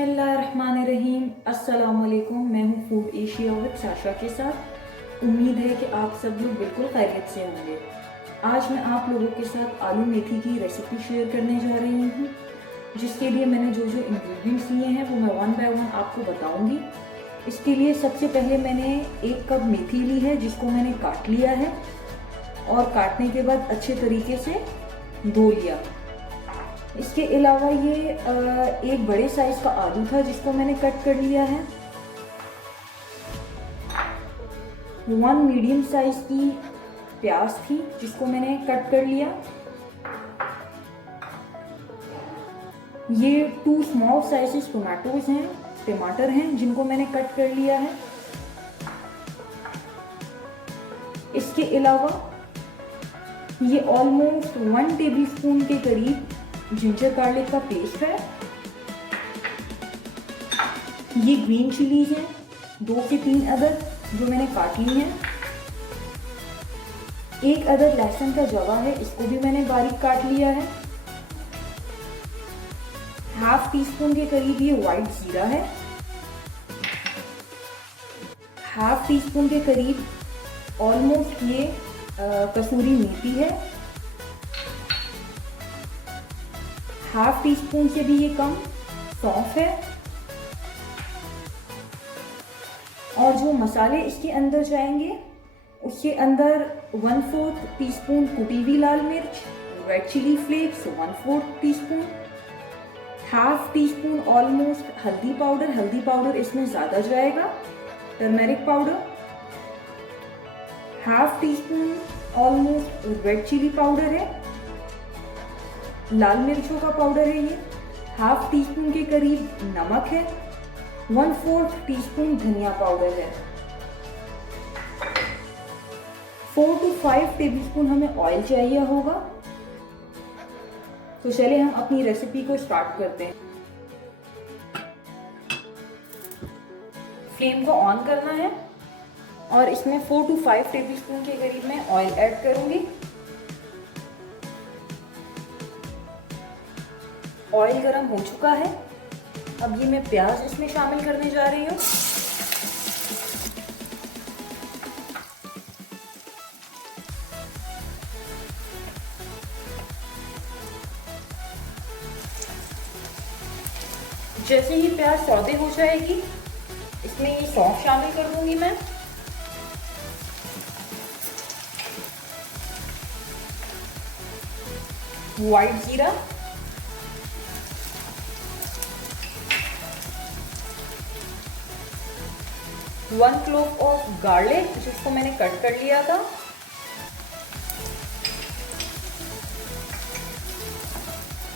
बिस्मिल्लाहिर्रहमानिर्रहीम। अस्सलाम वालेकुम। मैं हूँ फूड एशिया विद साशा के साथ। उम्मीद है कि आप सब लोग बिल्कुल खैरियत से होंगे। आज मैं आप लोगों के साथ आलू मेथी की रेसिपी शेयर करने जा रही हूँ, जिसके लिए मैंने जो जो इंग्रेडिएंट्स लिए हैं वो मैं वन बाय वन आपको बताऊँगी। इसके लिए सबसे पहले मैंने 1 कप मेथी ली है, जिसको मैंने काट लिया है और काटने के बाद अच्छे तरीके से धो लिया। इसके अलावा ये एक बड़े साइज का आलू था, जिसको मैंने कट कर लिया है। 1 मीडियम साइज की प्याज थी, जिसको मैंने कट कर लिया। ये 2 स्मॉल साइजेस टमाटर हैं, जिनको मैंने कट कर लिया है। इसके अलावा ये ऑलमोस्ट 1 टेबलस्पून के करीब जिंजर गार्लिक का पेस्ट है। ये ग्रीन चिलीज है 2 से 3 अदर, जो मैंने काट ली हैं। 1 अदर लहसुन का जवा है, इसको भी मैंने बारीक काट लिया है। हाफ टी स्पून के करीब ये वाइट जीरा है। हाफ टी स्पून के करीब ऑलमोस्ट ये कसूरी मेथी है। हाफ टी स्पून से भी ये कम सौंफ है। और जो मसाले इसके अंदर जाएंगे, उसके अंदर 1/4 टीस्पून कुटी हुई लाल मिर्च, red chili flakes 1/4 teaspoon, half teaspoon almost हल्दी पाउडर इसमें ज़्यादा जाएगा, turmeric powder, half teaspoon almost red chili powder है, लाल मिर्चों का पाउडर है ये, हाफ टी स्पून के करीब नमक है, 1/4 टीस्पून धनिया पाउडर है। 4 to 5 टेबलस्पून हमें ऑयल चाहिए होगा। तो चलिए हम अपनी रेसिपी को स्टार्ट करते हैं। फ्लेम को ऑन करना है और इसमें 4 to 5 टेबलस्पून के करीब मैं ऑयल ऐड करूंगी। ऑयल गरम हो चुका है। अब ये मैं प्याज इसमें शामिल करने जा रही हूँ। जैसे ही प्याज सौते हो जाएगी, इसमें ये सौंफ शामिल कर दूंगी मैं। वाइट जीरा, वन क्लोव ऑफ गार्लिक, जिसको मैंने कट कर लिया था,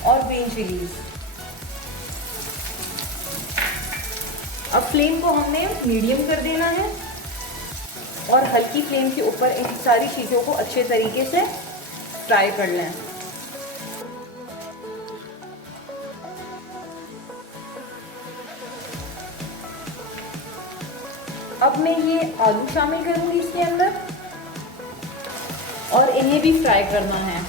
और ग्रीन चिलीज। अब फ्लेम को हमने मीडियम कर देना है और हल्की फ्लेम के ऊपर इन सारी चीज़ों को अच्छे तरीके से फ्राई कर लें। अब मैं ये आलू शामिल करूंगी इसके अंदर और इन्हें भी फ्राई करना है।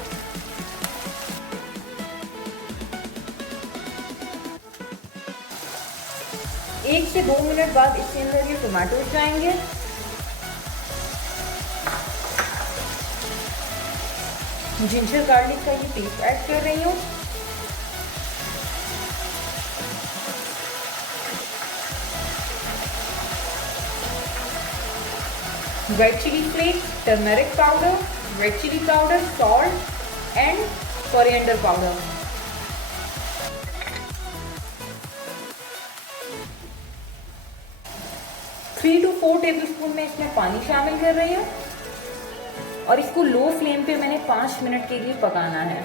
एक से 2 मिनट बाद इसके अंदर ये टमाटो जाएंगे। जिंजर गार्लिक का ये पेस्ट ऐड कर रही हूँ। Red chili flakes, turmeric powder, red chili powder, salt and coriander powder. Three to 4 tablespoon में इसमें पानी शामिल कर रही हूँ और इसको लो फ्लेम पे मैंने 5 मिनट के लिए पकाना है।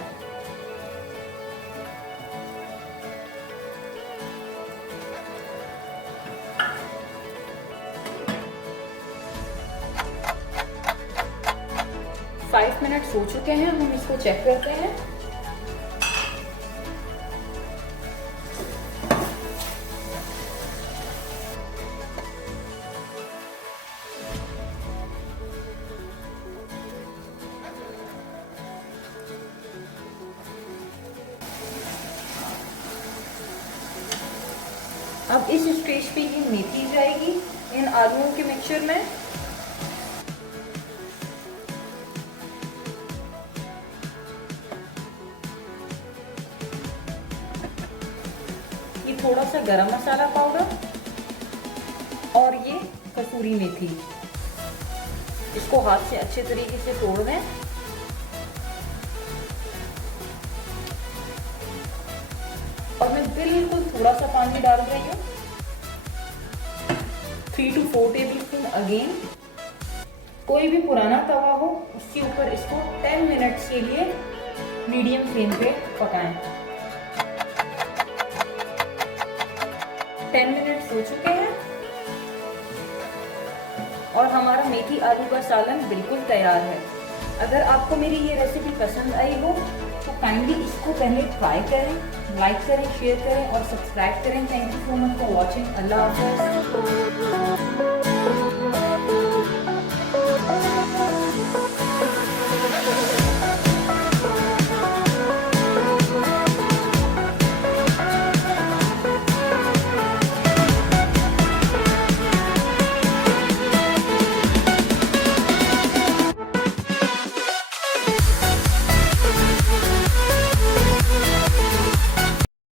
फाइव मिनट्स हो चुके हैं, हम इसको चेक करते हैं। अब इस स्टेज पे ये मेथी जाएगी इन आलूओं के मिक्सचर में। ये थोड़ा सा गरम मसाला पाउडर और ये कसूरी मेथी, इसको हाथ से अच्छे तरीके से तोड़ दें। और मैं बिल्कुल थोड़ा सा पानी डाल रही हूँ, 3 to 4 टेबल स्पून अगेन। कोई भी पुराना तवा हो उसके ऊपर इसको 10 मिनट्स के लिए मीडियम फ्लेम पे पकाएं। 10 मिनट्स हो चुके हैं और हमारा मेथी आलू का सालन बिल्कुल तैयार है। अगर आपको मेरी ये रेसिपी पसंद आई हो तो काइंडली इसको पहले ट्राई करें, लाइक करें, शेयर करें और सब्सक्राइब करें। Thank you so much for watching. अल्लाह हाफ़िज़।